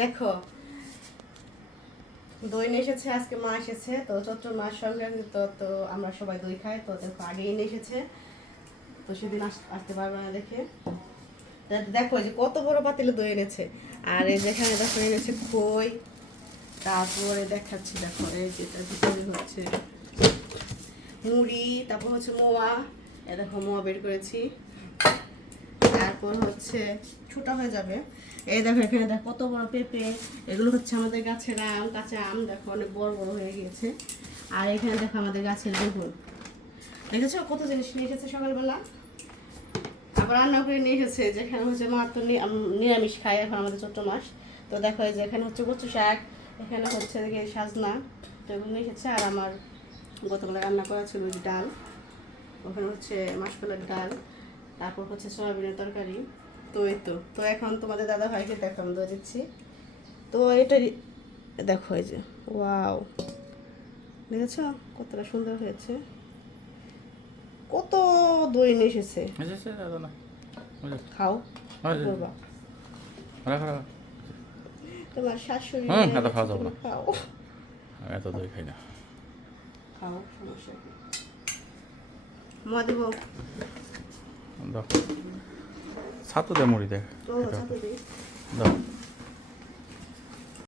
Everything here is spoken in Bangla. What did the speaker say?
দেখো, দই নিয়ে এসেছে আজকে, মা এসেছে তো চৈত্র মাস সঙ্গে তো আমরা সবাই দই খাই, তো দেখো আগেই নিয়ে এসেছে, তো সেদিন আসতে পারবে না দেখে। দেখো যে কত বড় পাতিলে দই এনেছে। আর এই যেখানে দেখো এনেছে খই, তারপরে দেখাচ্ছি দেখো এই যেটা ভিতরে হচ্ছে মুড়ি, তারপর হচ্ছে মোয়া, এ দেখো মোয়া বের করেছি, তারপর হচ্ছে ছোটা হয়ে যাবে। এই দেখো এখানে দেখো কত বড় পেঁপে, এগুলো হচ্ছে আমাদের গাছের আম, কাঁচা আম, দেখো অনেক বড় বড় হয়ে গিয়েছে। আর এখানে দেখো আমাদের গাছের বেগুন, দেখেছো কত জিনিস নিয়ে এসেছে সকালবেলা। আবার রান্না করে নিয়ে এসেছে, যেখানে হচ্ছে মা তো নিরামিষ খায় এখন আমাদের চৈত্র মাস। তো দেখো এই যে এখানে হচ্ছে কচু শাক, এখানে হচ্ছে সাজনা, তো এগুলো নিয়ে এসেছে। আর আমার গতকাল রান্না করা ছিল ওই যে ডাল, ওখানে হচ্ছে মাসকলার ডাল, তারপর হচ্ছে সয়াবিনের তরকারি। তো এই তো এখন তোমাদের দাদা ভাইকে দেখো আমি দই দিচ্ছি। তো এটা দেখো এই যে, ওয়াও, দেখেছো কতটা সুন্দর হয়েছে, কত দই নিয়ে এসেছে। খাও, করবা তোমার শাশুড়ি এত খাওয়া যাবে না, খাও, এত দই খাই না। খাও, সমস্যা কি, মা দিব, দাও ছাতু দে মুড়ি দেখ ও ছাতু দিই। দাও।